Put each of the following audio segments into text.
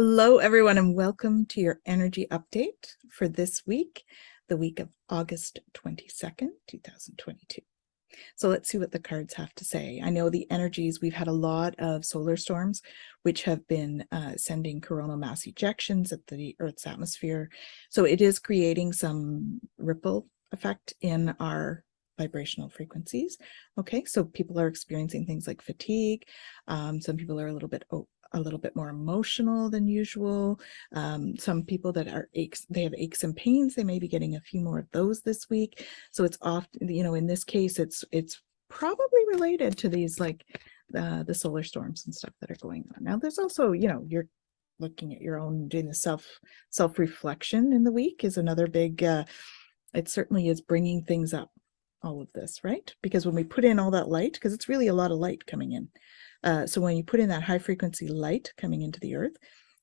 Hello, everyone, and welcome to your energy update for this week, the week of August 22nd, 2022. So let's see what the cards have to say. I know the energies, we've had a lot of solar storms, which have been sending coronal mass ejections at the Earth's atmosphere. So it is creating some ripple effect in our vibrational frequencies. Okay, so people are experiencing things like fatigue. Some people are a little bit more emotional than usual. Some people that are aches, they have aches and pains. They may be getting a few more of those this week. So it's often, in this case, it's probably related to these like the solar storms and stuff that are going on. Now, there's also, you're looking at your own, doing the self reflection in the week is another big. It certainly is bringing things up, all of this, right? Because when we put in all that light, because it's really a lot of light coming in. So when you put in that high frequency light coming into the earth,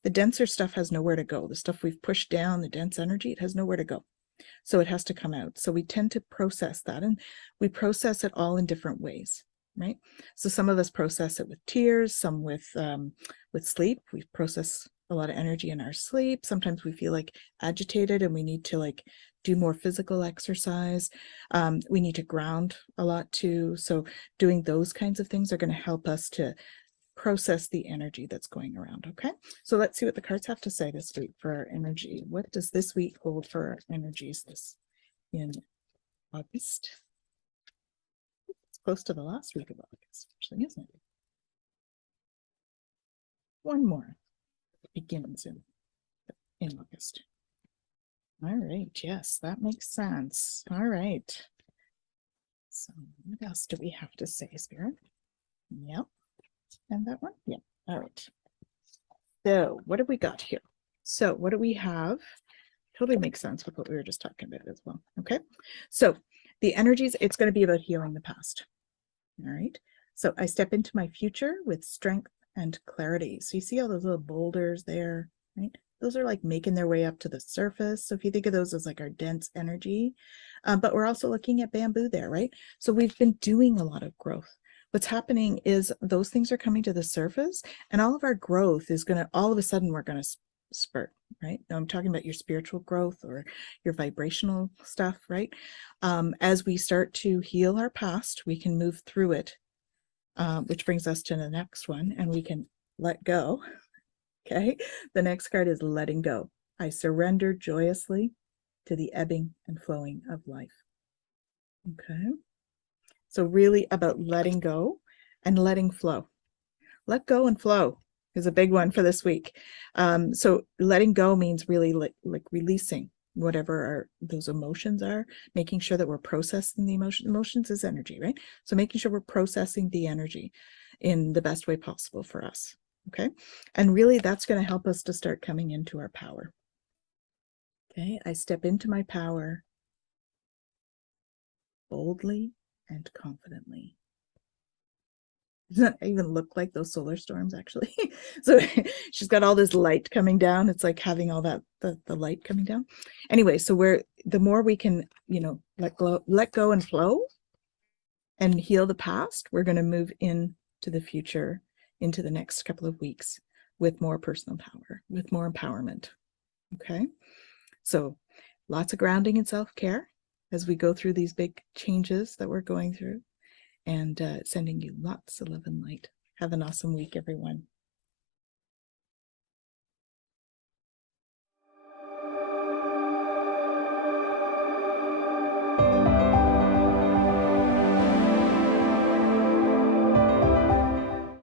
the denser stuff has nowhere to go. The stuff we've pushed down, the dense energy, it has nowhere to go. So it has to come out. So we tend to process that, and we process it all in different ways, right? So some of us process it with tears, some with sleep. We process a lot of energy in our sleep. Sometimes we feel like agitated and we need to like do more physical exercise. We need to ground a lot too. So doing those kinds of things are going to help us to process the energy that's going around. Okay, so let's see what the cards have to say this week for our energy. What does this week hold for our energies this in August? It's close to the last week of August, actually, isn't it? One more begins in August. All right, yes, that makes sense. All right. So what else do we have to say, Spirit? Yep. And that one? Yeah. All right. So what have we got here? So what do we have? Totally makes sense with what we were just talking about as well. Okay. So the energies, it's going to be about healing the past. All right. So I step into my future with strength and clarity. So you see all those little boulders there, right? Those are like making their way up to the surface. So if you think of those as like our dense energy, but we're also looking at bamboo there, right? So we've been doing a lot of growth. What's happening is those things are coming to the surface, and all of our growth is going to, all of a sudden, we're going to spurt, right? Now I'm talking about your spiritual growth or your vibrational stuff, right? As we start to heal our past, we can move through it, which brings us to the next one, and we can let go. Okay, the next card is letting go. I surrender joyously to the ebbing and flowing of life. Okay, so really about letting go and letting flow. Let go and flow is a big one for this week. So letting go means really like releasing whatever those emotions are, making sure that we're processing the emotion. Emotions is energy, right? So making sure we're processing the energy in the best way possible for us. Okay, and really that's going to help us to start coming into our power. Okay, I step into my power boldly and confidently. Doesn't even look like those solar storms actually. So she's got all this light coming down. It's like having all that the light coming down. Anyway, so the more we can, let go and flow and heal the past, we're going to move into the future, into the next couple of weeks with more personal power, with more empowerment. Okay, so lots of grounding and self-care as we go through these big changes that we're going through, and sending you lots of love and light. Have an awesome week, everyone.